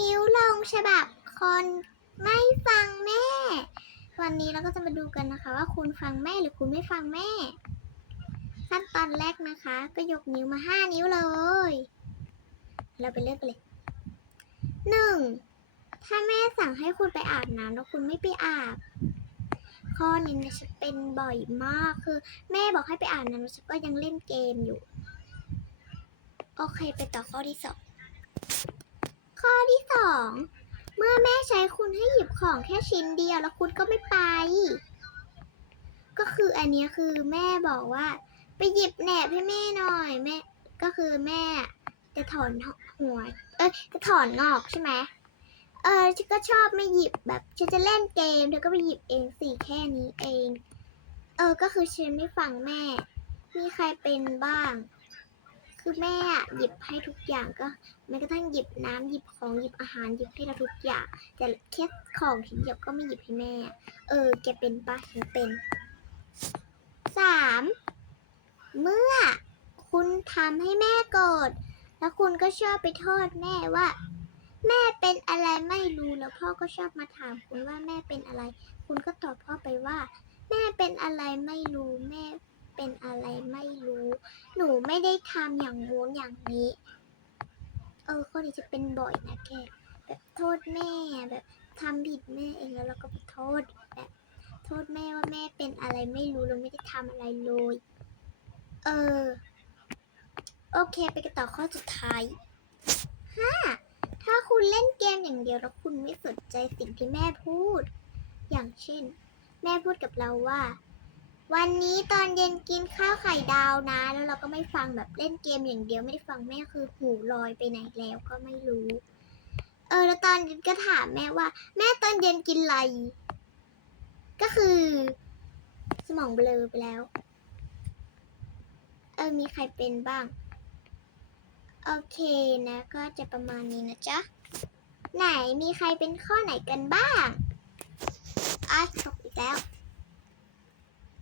นิ้วลงฉบับคนไม่ฟังแม่ วันนี้เราก็จะมาดูกันนะคะ ว่าคุณฟังแม่หรือคุณไม่ฟังแม่ ขั้นตอนแรกนะคะ ก็ยกนิ้วมาห้านิ้วเลย เราไปเลือกกันเลยหนึ่งถ้าแม่สั่งให้คุณไปอาบน้ำแล้วคุณไม่ไปอาบ ข้อนี้นี่ยฉันเป็นบ่อยมากคือ แม่บอกให้ไปอาบน้ำแล้วฉันก็ยังเล่นเกมอยู่ โอเคไปต่อข้อที่สอง ข้อที่สองเมื่อแม่ใช้คุณให้หยิบของแค่ชิ้นเดียวแล้วคุณก็ไม่ไป ก็คืออันนี้คือแม่บอกว่า ไปหยิบแหนบให้แม่หน่อยแม่ก็คือแม่จะถอนหัว เอ้ยจะถอนงอกใช่ไหมเออฉันก็ชอบไม่หยิบแบบฉันจะเล่นเกมเธอก็ไปหยิบเองสิแค่นี้เอง เออก็คือฉันไม่ฟังแม่ มีใครเป็นบ้าง คือแม่อะหยิบให้ทุกอย่างก็แม้กระทั่งหยิบน้ำหยิบของหยิบอาหารหยิบให้เราทุกอย่าง แต่แค่ของชิ้นเดียวก็ไม่หยิบให้แม่เออ แกเป็นปะฉันเป็นสามเมื่อคุณทำให้แม่โกรธแล้วคุณก็ชอบไปโทษแม่ว่า แม่เป็นอะไรไม่รู้แล้วพ่อก็ชอบมาถามคุณว่าแม่เป็นอะไร คุณก็ตอบพ่อไปว่า แม่เป็นอะไรไม่รู้แม่ เป็นอะไรไม่รู้ หนูไม่ได้ทำอย่างงู้นอย่างนี้ เออข้อนี้จะเป็นบ่อยนะแกแบบโทษแม่แบบทำผิดแม่เองแล้วเราก็ไปโทษแบบโทษแม่ว่าแม่เป็นอะไรไม่รู้เราไม่ได้ทำอะไรเลย เออ โอเคไปกันต่อข้อสุดท้ายห้าถ้าคุณเล่นเกมอย่างเดียวแล้วคุณไม่สนใจสิ่งที่แม่พูด อย่างเช่น แม่พูดกับเราว่า วันนี้ตอนเย็นกินข้าวไข่ดาวนะ แล้วเราก็ไม่ฟังแบบเล่นเกมอย่างเดียวไม่ได้ฟังแม่คือหูลอยไปไหนแล้วก็ไม่รู้ เออ แล้วตอนเย็นก็ถามแม่ว่า แม่ตอนเย็นกินอะไร ก็คือ สมองเบลอไปแล้ว เออ มีใครเป็นบ้าง โอเคนะ ก็จะประมาณนี้นะจ๊ะ ไหนมีใครเป็นข้อไหนกันบ้างอะตกอีกแล้ว